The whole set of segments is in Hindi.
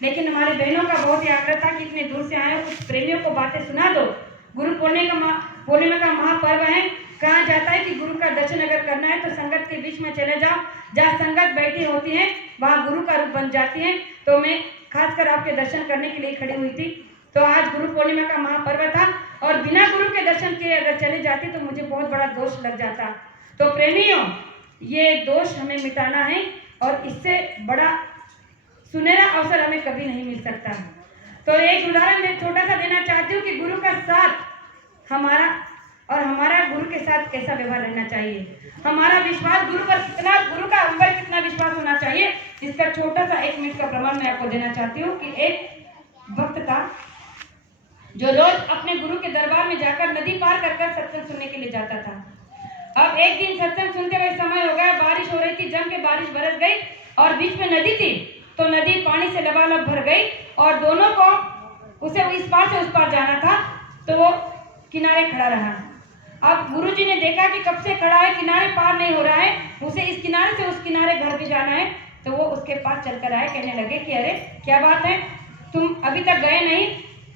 लेकिन हमारे बहनों का बहुत ही आग्रह था कि इतने दूर से आए कुछ प्रेमियों को बातें सुना दो। गुरु पूर्णिमा का महापर्व है। कहा जाता है कि गुरु का दर्शन अगर करना है तो संगत के बीच में चले जाओ, जहाँ संगत बैठी होती है वहाँ गुरु का रूप बन जाती है। तो मैं खासकर आपके दर्शन करने के लिए खड़ी हुई थी। तो आज गुरु पूर्णिमा का महापर्व था और बिना गुरु के दर्शन किए अगर चले जाती तो मुझे बहुत बड़ा दोष लग जाता। तो प्रेमियों, ये दोष हमें मिटाना है और इससे बड़ा सुनहरा अवसर हमें कभी नहीं मिल सकता। तो एक उदाहरण मैं छोटा सा देना चाहती हूँ कि गुरु का साथ हमारा और हमारा गुरु के साथ कैसा व्यवहार रहना चाहिए, हमारा विश्वास गुरु पर कितना, गुरु का हम पर कितना विश्वास होना चाहिए, इसका छोटा सा 1 मिनट का प्रमाण मैं आपको देना चाहती हूँ। कि एक भक्त था जो रोज अपने गुरु के दरबार में जाकर नदी पार कर कर सत्संग सुनने के लिए जाता था। अब एक दिन सत्संग सुनते हुए समय हो गया, बारिश हो रही थी, जम के बारिश बरस गई और बीच में नदी थी। तो नदी पानी से लबालब भर गई और दोनों को उसे इस पार से उस पार जाना था, तो वो किनारे खड़ा रहा। अब गुरुजी ने देखा कि कब से खड़ा है, किनारे पार नहीं हो रहा है, उसे इस किनारे से उस किनारे घर भी जाना है। तो वो उसके पास चलकर आए, कहने लगे कि अरे क्या बात है, तुम अभी तक गए नहीं।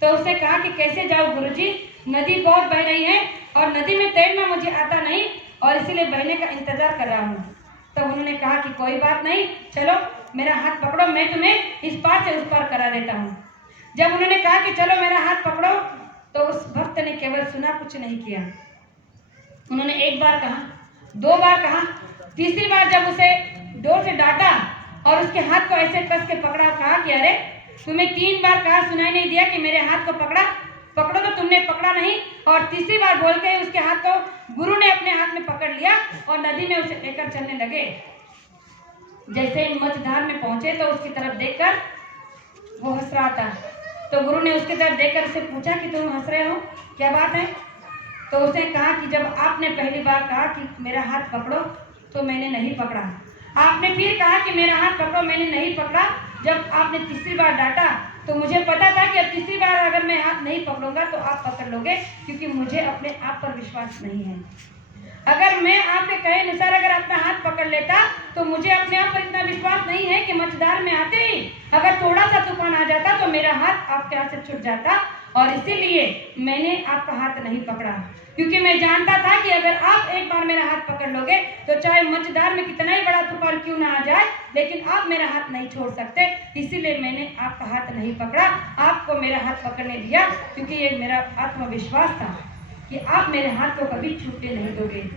तो उसने कहा कि कैसे जाओ गुरुजी, नदी बहुत बह रही है और नदी में तैरना मुझे आता नहीं और इसीलिए बहने का इंतजार कर रहा हूँ। तो उन्होंने कहा कि कोई बात नहीं, चलो मेरा हाथ पकड़ो, मैं तुम्हें इस पार से उस पार करा देता हूँ। जब उन्होंने कहा कि चलो मेरा हाथ पकड़ो, तो उस भक्त ने केवल सुना, कुछ नहीं किया। उन्होंने 1 बार कहा, 2 बार कहा, तीसरी बार जब उसे जोर से डांटा और उसके हाथ को ऐसे कस के पकड़ा, कहा कि अरे तुम्हें 3 बार कहा, सुनाई नहीं दिया कि मेरे हाथ को पकड़ो, तो तुमने पकड़ा नहीं। और तीसरी बार बोल के उसके हाथ को गुरु ने अपने हाथ में पकड़ लिया और नदी में उसे लेकर चलने लगे। जैसे ही मझधार में पहुंचे तो उसकी तरफ देखकर वो हंस रहा था। तो गुरु ने उसकी तरफ देखकर उसे पूछा कि तुम हंस रहे हो, क्या बात है। तो उसने कहा कि जब आपने पहली बार कहा कि मेरा हाथ पकड़ो तो मैंने नहीं पकड़ा, आपने फिर कहा कि मेरा हाथ पकड़ो, मैंने नहीं पकड़ा। जब आपने तीसरी बार डांटा तो मुझे पता था कि अब तीसरी बार अगर मैं हाथ नहीं पकड़ूंगा तो आप पकड़ लोगे, क्योंकि मुझे अपने आप पर विश्वास नहीं है। अगर मैं आपके कहे अनुसार अगर अपना हाथ पकड़ लेता तो मुझे अपने आप पर इतना विश्वास नहीं है कि मझधार में आते ही अगर थोड़ा सा तूफान आ जाता तो मेरा हाथ आपके हाथ से छूट जाता। और इसीलिए मैंने आपका हाथ नहीं पकड़ा, क्योंकि मैं जानता था कि अगर आप एक बार मेरा हाथ पकड़ लोगे तो चाहे मझधार में कितना ही बड़ा तूफान क्यों ना आ जाए, लेकिन आप मेरा हाथ नहीं छोड़ सकते। इसीलिए मैंने आपका हाथ नहीं पकड़ा, आपको मेरा हाथ पकड़ने दिया, क्योंकि ये मेरा आत्मविश्वास था कि आप मेरे हाथ को कभी छूटने नहीं दोगे।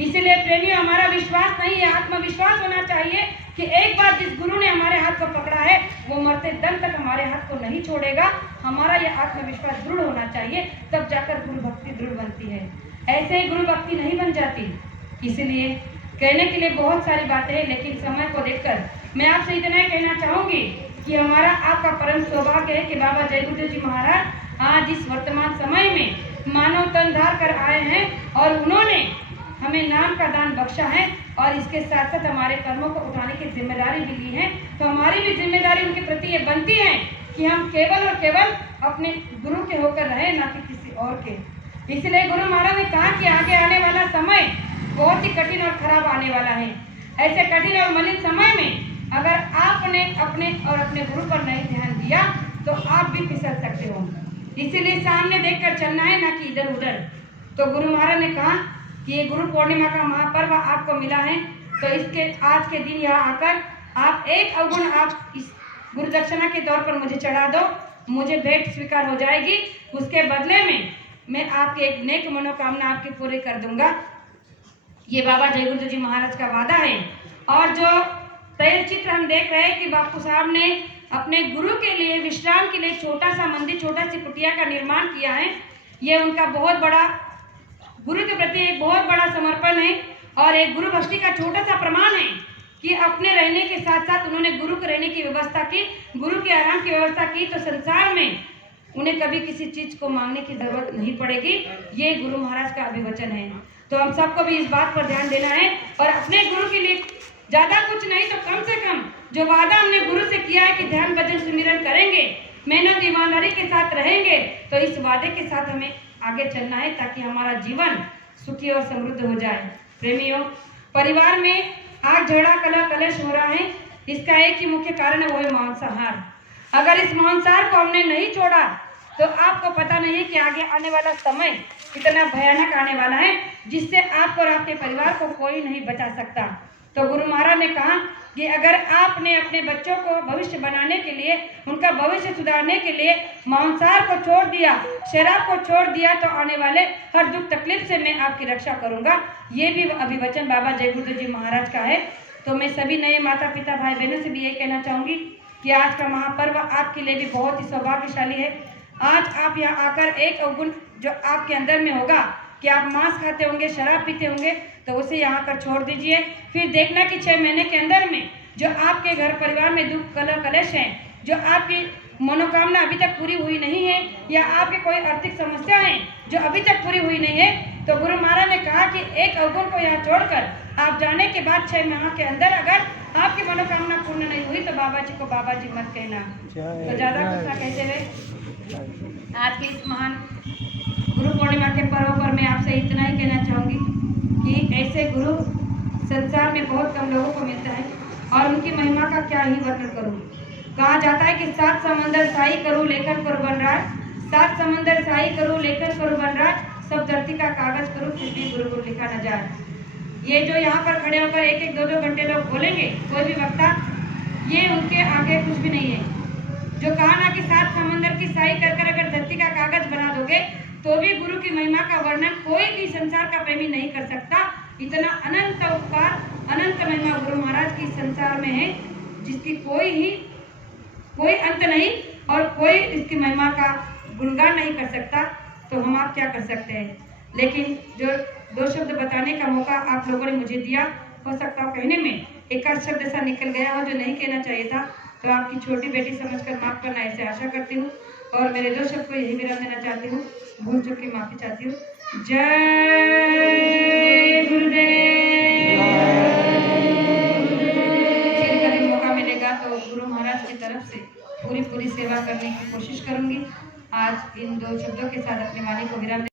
इसीलिए प्रेमियों, हमारा विश्वास नहीं है, आत्मविश्वास होना चाहिए कि एक बार जिस गुरु ने हमारे हाथ को पकड़ा है वो मरते दम तक हमारे हाथ को नहीं छोड़ेगा। हमारा यह आत्मविश्वास दृढ़ होना चाहिए, तब जाकर गुरु भक्ति दृढ़ बनती है। ऐसे ही गुरु भक्ति नहीं बन जाती। इसलिए कहने के लिए बहुत सारी बातें हैं, लेकिन समय को देखकर मैं आपसे इतना ही कहना चाहूँगी कि हमारा आपका परम सौभाग्य है कि बाबा जय गुरुदेव जी महाराज आज इस वर्तमान समय में मानव तन धार कर आए हैं और उन्होंने हमें नाम का दान बख्शा है और इसके साथ साथ हमारे कर्मों को उठाने की जिम्मेदारी भी ली है। तो हमारी भी जिम्मेदारी उनके प्रति ये बनती है कि हम केवल और केवल अपने गुरु के होकर रहे, ना कि किसी और के। इसलिए गुरु महाराज ने कहा कि आगे आने वाला समय बहुत ही कठिन और खराब आने वाला है। ऐसे कठिन और मलिन समय में अगर आपने अपने और अपने गुरु पर नहीं ध्यान दिया तो आप भी फिसल सकते हो। इसीलिए सामने देखकर चलना है, ना कि इधर उधर। तो गुरु महाराज ने कहा कि ये गुरु पूर्णिमा का महापर्व आपको मिला है, तो इसके आज के दिन यहाँ आकर आप एक अवगुण आप इस गुरु दक्षिणा के तौर पर मुझे चढ़ा दो, मुझे भेंट स्वीकार हो जाएगी। उसके बदले में मैं आपकी एक नेक मनोकामना आपकी पूरी कर दूंगा। ये बाबा जय गुरुदेव जी महाराज का वादा है। और जो तैल चित्र हम देख रहे हैं कि बापू साहब ने अपने गुरु के लिए विश्राम के लिए छोटा सा मंदिर, छोटा सी कुटिया का निर्माण किया है, ये उनका बहुत बड़ा गुरु के प्रति एक बहुत बड़ा समर्पण है और एक गुरु भक्ति का छोटा सा प्रमाण है कि अपने रहने के साथ साथ उन्होंने गुरु के रहने की व्यवस्था की, गुरु के आराम की व्यवस्था की। तो संसार में उन्हें कभी किसी चीज को मांगने की जरूरत नहीं पड़ेगी। ये गुरु महाराज का अभिवचन है। तो हम सबको भी इस बात पर ध्यान देना है और अपने गुरु के लिए ज्यादा कुछ नहीं तो कम से कम जो वादा हमने गुरु से किया है कि ध्यान भजन सुमिरन करेंगे, मेहनत ईमानदारी के साथ रहेंगे, तो इस वादे के साथ हमें आगे चलना है ताकि हमारा जीवन सुखी और समृद्ध हो जाए। प्रेमियों, परिवार में आज झगड़ा कलह कलेश हो रहा है, इसका एक ही मुख्य कारण है, वो है मांसाहार। अगर इस मोहनसार को हमने नहीं छोड़ा तो आपको पता नहीं है कि आगे आने वाला समय कितना भयानक आने वाला है, जिससे आपको और आपके परिवार को कोई नहीं बचा सकता। तो गुरु महाराज ने कहा कि अगर आपने अपने बच्चों को भविष्य बनाने के लिए, उनका भविष्य सुधारने के लिए मांसाहार को छोड़ दिया, शराब को छोड़ दिया, तो आने वाले हर दुख तकलीफ से मैं आपकी रक्षा करूंगा। ये भी अभिवचन बाबा जय गुरुदेव जी महाराज का है। तो मैं सभी नए माता पिता भाई बहनों से भी ये कहना चाहूँगी कि आज का महापर्व आपके लिए भी बहुत ही सौभाग्यशाली है। आज आप यहाँ आकर एक अवगुण जो आपके अंदर में होगा कि आप मांस खाते होंगे, शराब पीते होंगे, तो उसे यहाँ कर छोड़ दीजिए। फिर देखना कि 6 महीने के अंदर में जो आपके घर परिवार में दुख कलेश हैं, जो आपकी मनोकामना अभी तक पूरी हुई नहीं है, या आपके कोई आर्थिक समस्या है जो अभी तक पूरी हुई नहीं है, तो गुरु महाराज ने कहा कि एक अवगुण को यहाँ छोड़कर आप जाने के बाद 6 माह के अंदर अगर आपकी मनोकामना पूर्ण नहीं हुई तो बाबा जी को बाबा जी मत कहना। तो ज़्यादा कुछ ना कहते हुए आज के इस महान गुरु पूर्णिमा के पर्व पर मैं आपसे इतना ही कहना चाहूँगी कि ऐसे गुरु संसार में बहुत कम लोगों को मिलता है और उनकी महिमा का क्या ही वर्णन करूँ। कहा जाता है कि 7 समंदर साई करूँ लेखन करूँ बनराज, 7 समंदर साई करूँ लेखन करूँ बनराज, सब धरती का कागज करूँ फिर भी गुरु गुरु लिखा न जाए। ये जो यहाँ पर खड़े होकर 1-1, 2-2 घंटे लोग बोलेंगे, कोई भी वक्ता, ये उनके आगे कुछ भी नहीं है। जो कहा ना कि 7 समंदर की साई कर कर अगर धरती का कागज बना दोगे तो भी गुरु की महिमा का वर्णन कोई भी संसार का प्रेमी नहीं कर सकता। इतना अनंत उपकार, अनंत महिमा गुरु महाराज की संसार में है, जिसकी कोई अंत नहीं और कोई इसकी महिमा का गुणगान नहीं कर सकता। तो हम आप क्या कर सकते हैं। लेकिन जो 2 शब्द बताने का मौका आप लोगों ने मुझे दिया, हो सकता है कहने में एक आध शब्द ऐसा निकल गया हो जो नहीं कहना चाहिए था, तो आपकी छोटी बेटी समझकर माफ करना ऐसे आशा करती हूँ और मेरे 2 शब्द को यही विराम देना चाहती हूँ। भूल चूक की माफी चाहती हूँ। जय गुरुदेव। फिर कभी मौका मिलेगा तो गुरु महाराज की तरफ से पूरी सेवा करने की कोशिश करूंगी। आज इन 2 शब्दों के साथ अपने वाणी को विराम